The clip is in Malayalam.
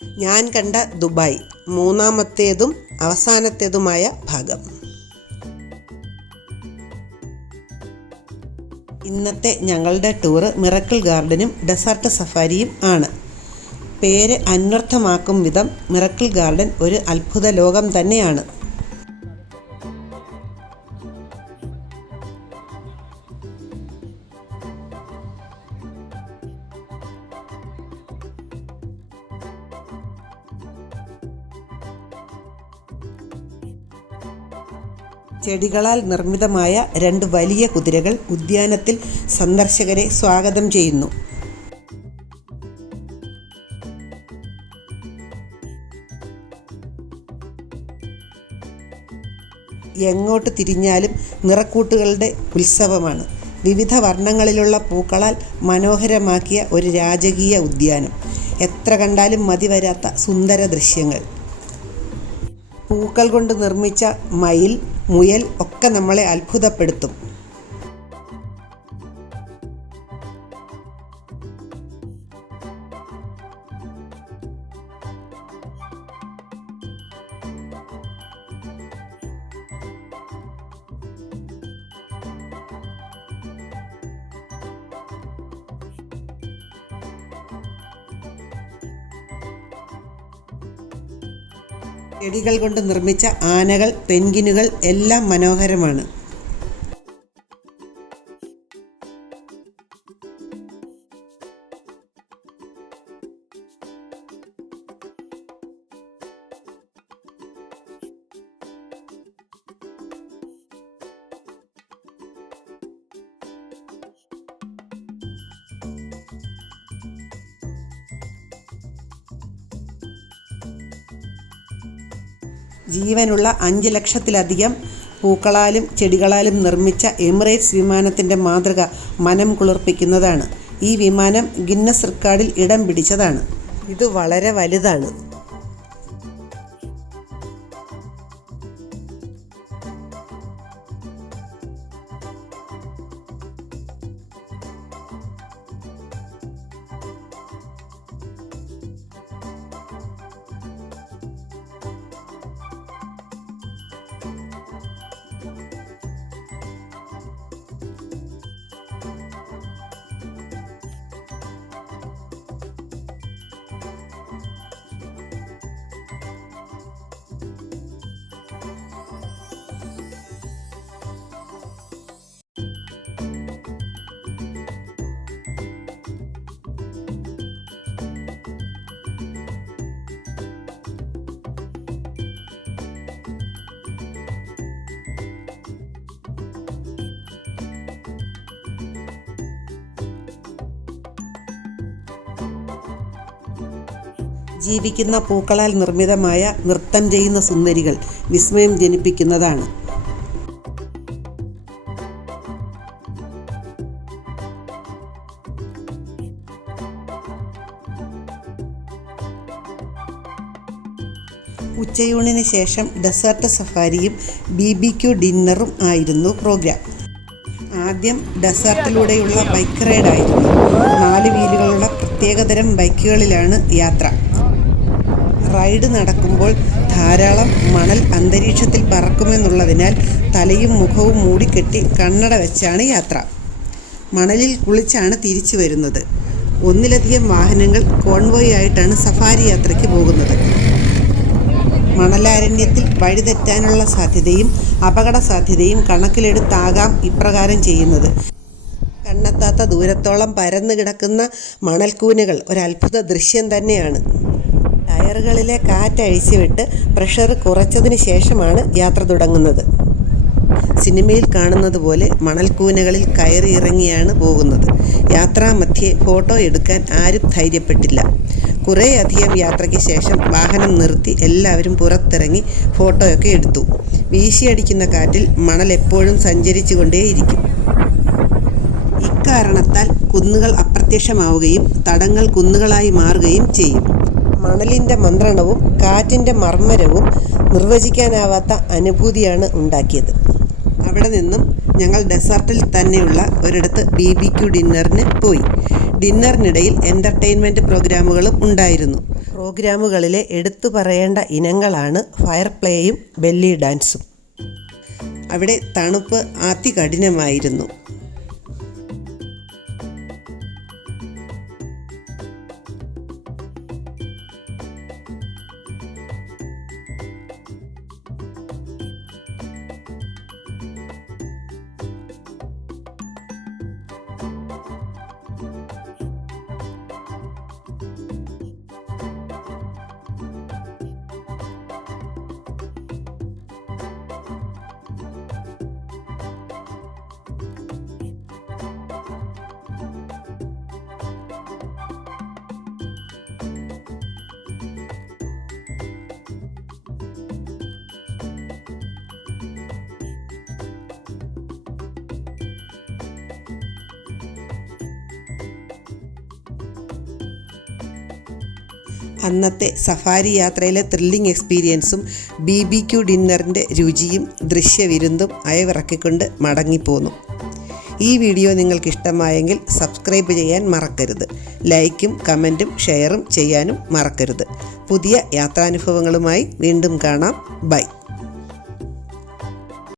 ഞാൻ കണ്ട ദുബായ്, മൂന്നാമത്തേതും അവസാനത്തേതുമായ ഭാഗം. ഇന്നത്തെ ഞങ്ങളുടെ ടൂറ് മിറക്കിൾ ഗാർഡനും ഡെസേർട്ട് സഫാരിയും ആണ്. പേര് അന്വർത്ഥമാക്കും വിധം മിറക്കിൾ ഗാർഡൻ ഒരു അത്ഭുത ലോകം തന്നെയാണ്. ചെടികളാൽ നിർമ്മിതമായ 2 വലിയ കുതിരകൾ ഉദ്യാനത്തിൽ സന്ദർശകരെ സ്വാഗതം ചെയ്യുന്നു. എങ്ങോട്ട് തിരിഞ്ഞാലും നിറക്കൂട്ടുകളുടെ ഉത്സവമാണ്. വിവിധ വർണ്ണങ്ങളിലുള്ള പൂക്കളാൽ മനോഹരമാക്കിയ ഒരു രാജകീയ ഉദ്യാനം. എത്ര കണ്ടാലും മതി വരാത്ത സുന്ദര ദൃശ്യങ്ങൾ. പൂക്കൾ കൊണ്ട് നിർമ്മിച്ച മയിൽ, മുയൽ ഒക്കെ നമ്മളെ അത്ഭുതപ്പെടുത്തും. ചെടികൾ കൊണ്ട് നിർമ്മിച്ച ആനകൾ, പെൻഗ്വിനുകൾ എല്ലാം മനോഹരമാണ്. ജീവനുള്ള 5 ലക്ഷത്തിലധികം പൂക്കളാലും ചെടികളാലും നിർമ്മിച്ച എമിറേറ്റ്സ് വിമാനത്തിൻ്റെ മാതൃക മനം കുളിർപ്പിക്കുന്നതാണ്. ഈ വിമാനം ഗിന്നസ് റെക്കോർഡിൽ ഇടം പിടിച്ചതാണ്. ഇത് വളരെ വലുതാണ്. ജീവിക്കുന്ന പൂക്കളാൽ നിർമ്മിതമായ നൃത്തം ചെയ്യുന്ന സുന്ദരികൾ വിസ്മയം ജനിപ്പിക്കുന്നതാണ്. ഉച്ചയൂണിന് ശേഷം ഡെസേർട്ട് സഫാരിയും BBQ ഡിന്നറും ആയിരുന്നു പ്രോഗ്രാം. ആദ്യം ഡെസേർട്ടിലൂടെയുള്ള ബൈക്ക് റൈഡായിരുന്നു. 4 വീലുകളുള്ള പ്രത്യേകതരം ബൈക്കുകളിലാണ് യാത്ര. റൈഡ് നടക്കുമ്പോൾ ധാരാളം മണൽ അന്തരീക്ഷത്തിൽ പറക്കുമെന്നുള്ളതിനാൽ തലയും മുഖവും മൂടിക്കെട്ടി കണ്ണട വെച്ചാണ് യാത്ര. മണലിൽ കുളിച്ചാണ് തിരിച്ചു വരുന്നത്. 1ലധികം വാഹനങ്ങൾ കോൺവോയ് ആയിട്ടാണ് സഫാരി യാത്രയ്ക്ക് പോകുന്നത്. മണലാരണ്യത്തിൽ വഴിതെറ്റാനുള്ള സാധ്യതയും അപകട സാധ്യതയും കണക്കിലെടുത്താകാം ഇപ്രകാരം ചെയ്യുന്നത്. കണ്ണെത്താത്ത ദൂരത്തോളം പരന്നു കിടക്കുന്ന മണൽക്കൂനകൾ ഒരത്ഭുത ദൃശ്യം തന്നെയാണ്. ടയറുകളിലെ കാറ്റഴിച്ചുവിട്ട് പ്രഷർ കുറച്ചതിന് ശേഷമാണ് യാത്ര തുടങ്ങുന്നത്. സിനിമയിൽ കാണുന്നത് പോലെ മണൽക്കൂനകളിൽ കയറി ഇറങ്ങിയാണ് പോകുന്നത്. യാത്രാമധ്യേ ഫോട്ടോ എടുക്കാൻ ആരും ധൈര്യപ്പെട്ടില്ല. കുറേയധികം യാത്രയ്ക്ക് ശേഷം വാഹനം നിർത്തി എല്ലാവരും പുറത്തിറങ്ങി ഫോട്ടോയൊക്കെ എടുത്തു. വീശിയടിക്കുന്ന കാറ്റിൽ മണൽ എപ്പോഴും സഞ്ചരിച്ചു കൊണ്ടേയിരിക്കും. ഇക്കാരണത്താൽ കുന്നുകൾ അപ്രത്യക്ഷമാവുകയും തടങ്ങൾ കുന്നുകളായി മാറുകയും ചെയ്യും. മണലിൻ്റെ മന്ത്രണവും കാറ്റിൻ്റെ മർമ്മരവും നിർവചിക്കാനാവാത്ത അനുഭൂതിയാണ് ഉണ്ടാക്കിയത്. അവിടെ നിന്നും ഞങ്ങൾ ഡെസേർട്ടിൽ തന്നെയുള്ള ഒരിടത്ത് BBQ ഡിന്നറിന് പോയി. ഡിന്നറിനിടയിൽ എൻ്റർടൈൻമെൻറ്റ് പ്രോഗ്രാമുകളും ഉണ്ടായിരുന്നു. പ്രോഗ്രാമുകളിലെ എടുത്തു പറയേണ്ട ഇനങ്ങളാണ് ഫയർ പ്ലേയും ബെല്ലി ഡാൻസും. അവിടെ തണുപ്പ് അതികഠിനമായിരുന്നു. അന്നത്തെ സഫാരി യാത്രയിലെ ത്രില്ലിംഗ് എക്സ്പീരിയൻസും BBQ ഡിന്നറിൻ്റെ രുചിയും ദൃശ്യവിരുന്നും അയവിറക്കിക്കൊണ്ട് മടങ്ങിപ്പോന്നു. ഈ വീഡിയോ നിങ്ങൾക്ക് ഇഷ്ടമായെങ്കിൽ സബ്സ്ക്രൈബ് ചെയ്യാൻ മറക്കരുത്. ലൈക്കും കമൻറ്റും ഷെയറും ചെയ്യാനും മറക്കരുത്. പുതിയ യാത്രാനുഭവങ്ങളുമായി വീണ്ടും കാണാം. ബൈ.